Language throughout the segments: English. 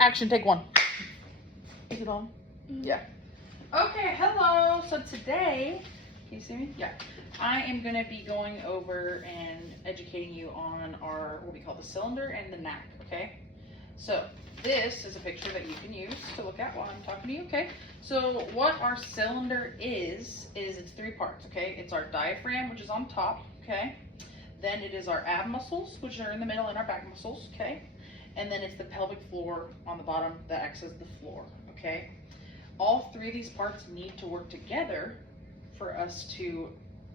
Action, take one. Is it on? Mm-hmm. Yeah. Okay, hello. So today, can you see me? Yeah. I am going to be going over and educating you on our, what we call the cylinder and the knack, okay? So this is a picture that you can use to look at while I'm talking to you, okay? So what our cylinder is it's three parts, okay? It's our diaphragm, which is on top, okay? Then it is our ab muscles, which are in the middle, and our back muscles, okay? And then it's the pelvic floor on the bottom that acts as the floor, okay? All three of these parts need to work together for us to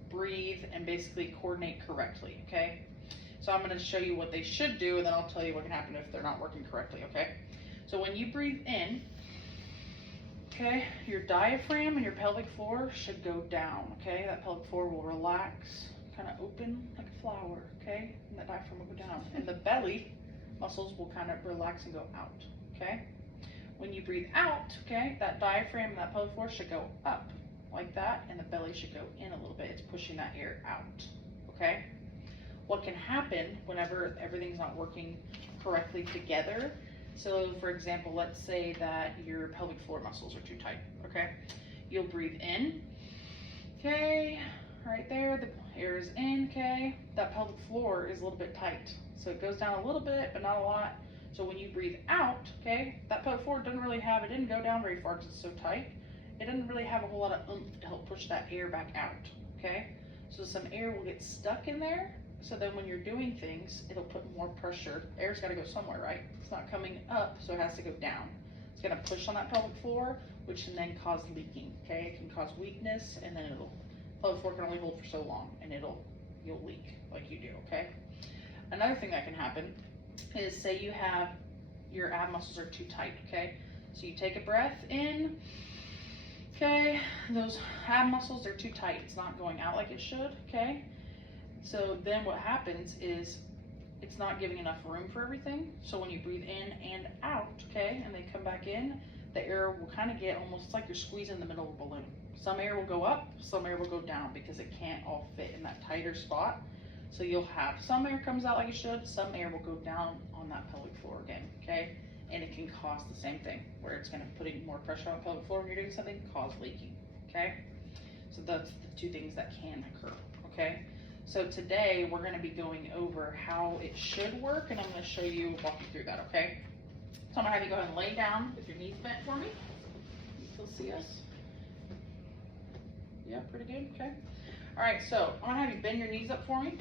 breathe and basically coordinate correctly, okay? So I'm going to show you what they should do, and then I'll tell you what can happen if they're not working correctly, okay? So when you breathe in, okay, your diaphragm and your pelvic floor should go down, okay? That pelvic floor will relax, kind of open like a flower, okay? And that diaphragm will go down. And the belly muscles will kind of relax and go out, okay? When you breathe out, okay, that diaphragm and that pelvic floor should go up like that, and the belly should go in a little bit. It's pushing that air out, okay? What can happen whenever everything's not working correctly together? So for example, let's say that your pelvic floor muscles are too tight, okay? You'll breathe in, okay, right there, the air is in, okay? That pelvic floor is a little bit tight. So it goes down a little bit, but not a lot. So when you breathe out, okay, that pelvic floor it didn't go down very far because it's so tight. It doesn't really have a whole lot of oomph to help push that air back out, okay? So some air will get stuck in there. So then when you're doing things, it'll put more pressure. Air's gotta go somewhere, right? It's not coming up, so it has to go down. It's gonna push on that pelvic floor, which can then cause leaking, okay? It can cause weakness, and then pelvic floor can only hold for so long, and you'll leak like you do, okay? Another thing that can happen is, say you have your ab muscles are too tight, okay? So you take a breath in, okay? Those ab muscles are too tight. It's not going out like it should, okay? So then what happens is it's not giving enough room for everything. So when you breathe in and out, okay, and they come back in, the air will kind of get almost like you're squeezing the middle of a balloon. Some air will go up, some air will go down because it can't all fit in that tighter spot. So you'll have some air comes out like it should, some air will go down on that pelvic floor again, okay? And it can cause the same thing, where it's gonna putting more pressure on the pelvic floor when you're doing something, cause leaking, okay? So that's the two things that can occur, okay? So today we're gonna be going over how it should work, and I'm gonna walk you through that, okay? So I'm gonna have you go ahead and lay down with your knees bent for me. You still see us? Yeah, pretty good, okay? All right, so I'm gonna have you bend your knees up for me.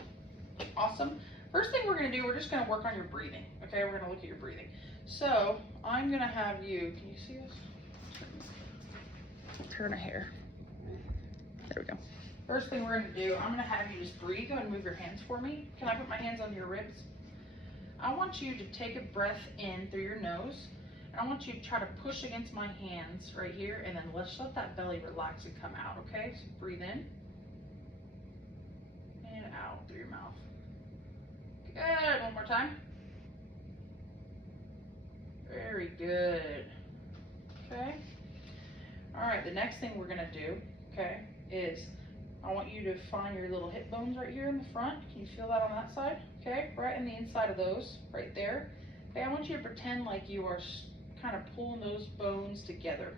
Awesome. First thing we're gonna do, we're just gonna work on your breathing, okay? We're gonna look at your breathing. So I'm gonna have you, can you see us? Turn a hair. There we go. First thing we're gonna do, I'm gonna have you just breathe. Go ahead and move your hands for me. Can I put my hands on your ribs? I want you to take a breath in through your nose. And I want you to try to push against my hands right here, and then let's let that belly relax and come out, okay? So breathe in and out through your mouth. Good, one more time. Very good, okay? All right, the next thing we're gonna do, okay, is I want you to find your little hip bones right here in the front. Can you feel that on that side? Okay, right in the inside of those, right there. Okay, I want you to pretend like you are kind of pulling those bones together.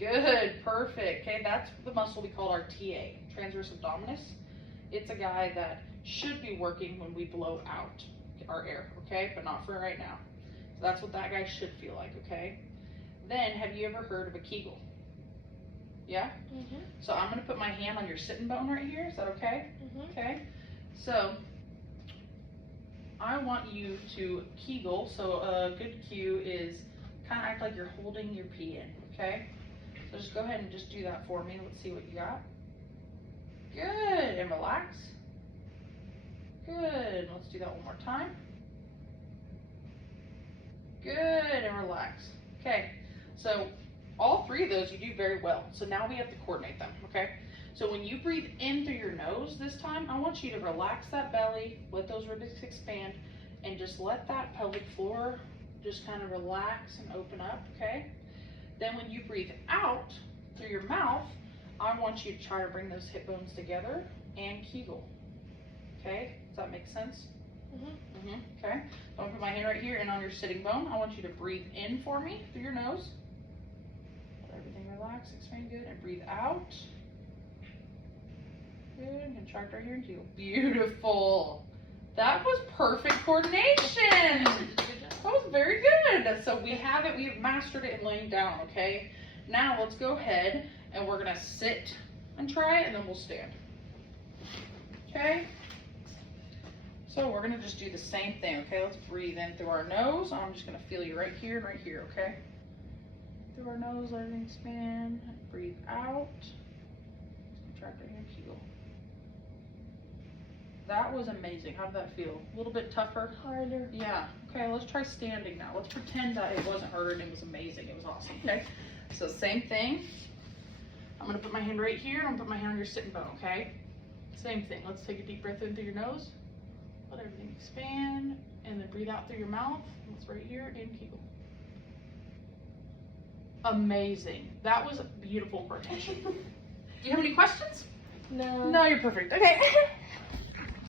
Good, perfect. Okay, that's the muscle we call our TA, transverse abdominis. It's a guy that should be working when we blow out our air, okay, but not for right now. So that's what that guy should feel like, okay? Then, have you ever heard of a Kegel? Yeah? Mm-hmm. So I'm gonna put my hand on your sitting bone right here. Is that okay? Mm-hmm. Okay. So I want you to Kegel. So a good cue is kind of act like you're holding your pee in. Okay. So just go ahead and just do that for me. Let's see what you got. Good. And relax. Good. Let's do that one more time. Good. And relax. Okay. So all three of those you do very well. So now we have to coordinate them, okay? So when you breathe in through your nose this time, I want you to relax that belly, let those ribs expand, and just let that pelvic floor just kind of relax and open up, okay? Then when you breathe out through your mouth, I want you to try to bring those hip bones together and Kegel, okay? Does that make sense? Okay. So I'm gonna put my hand right here and on your sitting bone. I want you to breathe in for me through your nose. Let everything relax, expand good, and breathe out. Good, and contract right here and heel. Beautiful. That was perfect coordination. That was very good. So we have it, we've mastered it in laying down, okay? Now let's go ahead and we're gonna sit and try it and then we'll stand. Okay? So we're gonna just do the same thing, okay? Let's breathe in through our nose. I'm just gonna feel you right here and right here, okay? Through our nose, let everything expand. Breathe out. Contract right here, heel. That was amazing. How did that feel? A little bit tougher? Harder. Yeah. Okay, let's try standing now. Let's pretend that it wasn't hard and it was amazing. It was awesome. Okay. So same thing. I'm gonna put my hand right here and I'm gonna put my hand on your sitting bone, okay? Same thing. Let's take a deep breath in through your nose. Let everything expand and then breathe out through your mouth. That's right here and kegel. Amazing. That was a beautiful coordination. Do you have any questions? No. No, you're perfect. Okay.